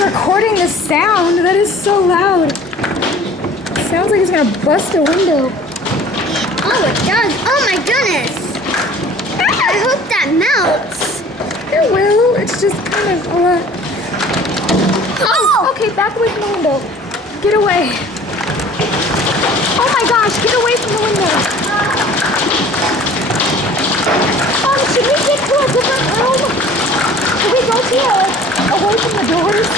It's recording the sound. That is so loud. Sounds like it's gonna bust a window. Oh, it does. Oh my goodness. I hope that melts. It will. It's just kind of a lot. Oh! Okay, back away from the window. Get away. Oh my gosh, get away from the window. Should we get to a different room? Should we go here, away from the doors?